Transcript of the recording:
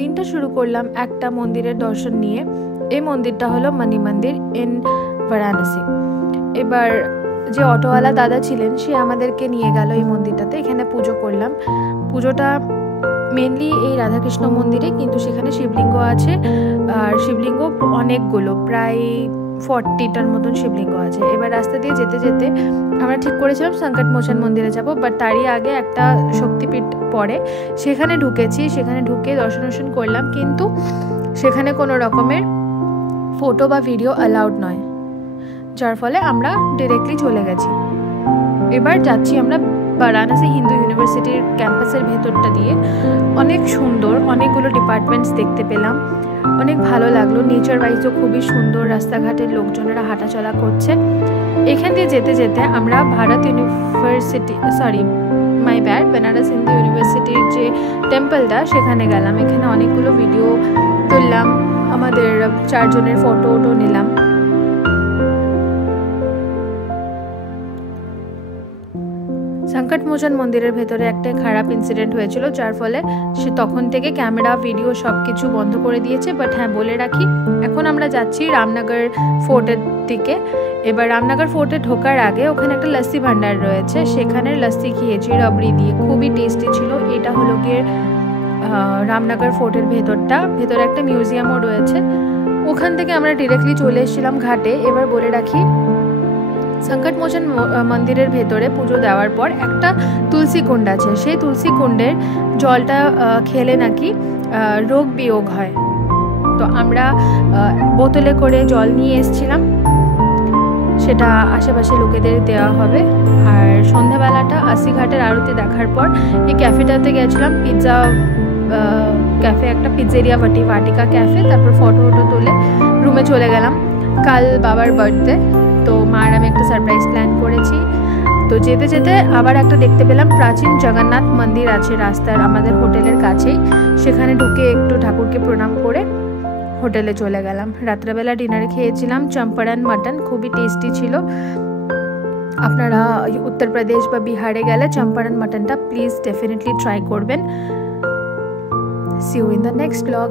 দিনটা শুরু করলাম একটা মন্দিরের দর্শন নিয়ে। এই মন্দিরটা হলো মণি মন্দির ইন বারাণসী। এবার যে অটোওয়ালা দাদা ছিলেন সে আমাদেরকে নিয়ে গেল এই মন্দিরটাতে। এখানে পুজো করলাম। পুজোটা মেনলি এই রাধাকৃষ্ণ মন্দিরে, কিন্তু সেখানে শিবলিঙ্গ আছে, আর শিবলিঙ্গ অনেকগুলো, প্রায় 40টার মতন শিবলিঙ্গ আছে। এবার রাস্তা দিয়ে যেতে যেতে আমরা ঠিক করেছিলাম সংকট মোচন মন্দিরে যাব, বাট তারই আগে একটা শক্তিপীঠ পড়ে, সেখানে ঢুকেছি। সেখানে ঢুকে দর্শন করলাম, কিন্তু সেখানে কোনো রকমের ফটো বা ভিডিও অ্যালাউড নয়, যার ফলে আমরা ডিরেক্টলি চলে গেছি। এবার যাচ্ছি আমরা বারাণসী হিন্দু ইউনিভার্সিটির ক্যাম্পাসের ভেতরটা দিয়ে। অনেক সুন্দর, অনেকগুলো ডিপার্টমেন্টস দেখতে পেলাম, অনেক ভালো লাগলো। নেচার ওয়াইজও খুবই সুন্দর, রাস্তাঘাটের লোকজনেরা হাঁটাচলা করছে। এখান দিয়ে যেতে যেতে আমরা বেনারস হিন্দু ইউনিভার্সিটির যে টেম্পলটা সেখানে গেলাম। এখানে অনেকগুলো ভিডিও তুললাম, আমাদের 4 জনের ফটো নিলাম। সংকট মোচন মন্দিরের ভেতরে একটা খারাপ ইনসিডেন্ট হয়েছিল, যার ফলে সে তখন থেকে ক্যামেরা ভিডিও সব কিছু বন্ধ করে দিয়েছে। বাট হ্যাঁ, বলে রাখি, এখন আমরা যাচ্ছি রামনগর ফোর্টের দিকে। এবার রামনগর ফোর্টে ঢোকার আগে ওখানে একটা লস্যি ভান্ডার রয়েছে, সেখানের লস্যি খেয়েছি রাবড়ি দিয়ে, খুবই টেস্টি ছিল। এটা হলো গিয়ে রামনগর ফোর্টের ভেতরে একটা মিউজিয়ামও রয়েছে। ওখান থেকে আমরা ডিরেক্টলি চলে এসেছিলাম ঘাটে। এবার বলে রাখি, সংকট মোচন মন্দিরের ভেতরে পুজো দেওয়ার পর একটা তুলসী কুণ্ড আছে। সেই তুলসী কুণ্ডের জলটা খেলে নাকি রোগ বিয়োগ হয়। তো আমরা বোতলে করে জল নিয়ে এসেছিলাম, সেটা আশেপাশে লোকেদের দেওয়া হবে। আর সন্ধ্যাবেলাটা আশিঘাটের আরতি দেখার পর এই ক্যাফেটাতে গেছিলাম, পিৎজা ক্যাফে, একটা পিৎজেরিয়া ভাটিকা ক্যাফে। তারপর ফটো তুলে রুমে চলে গেলাম। কাল বাবার বার্থডে, তো মার আমি একটা সারপ্রাইজ প্ল্যান করেছি। তো যেতে যেতে আবার একটা দেখতে পেলাম, প্রাচীন জগন্নাথ মন্দির আছে রাস্তার আমাদের হোটেলের কাছেই। সেখানে ঢুকে একটু ঠাকুরকে প্রণাম করে হোটেলে চলে গেলাম। রাত্রেবেলা ডিনারে খেয়েছিলাম চম্পারন মাটন, খুবই টেস্টি ছিল। আপনারা উত্তরপ্রদেশ বা বিহারে গেলে চম্পারন মাটনটা প্লিজ ডেফিনেটলি ট্রাই করবেন। See you in the next blog.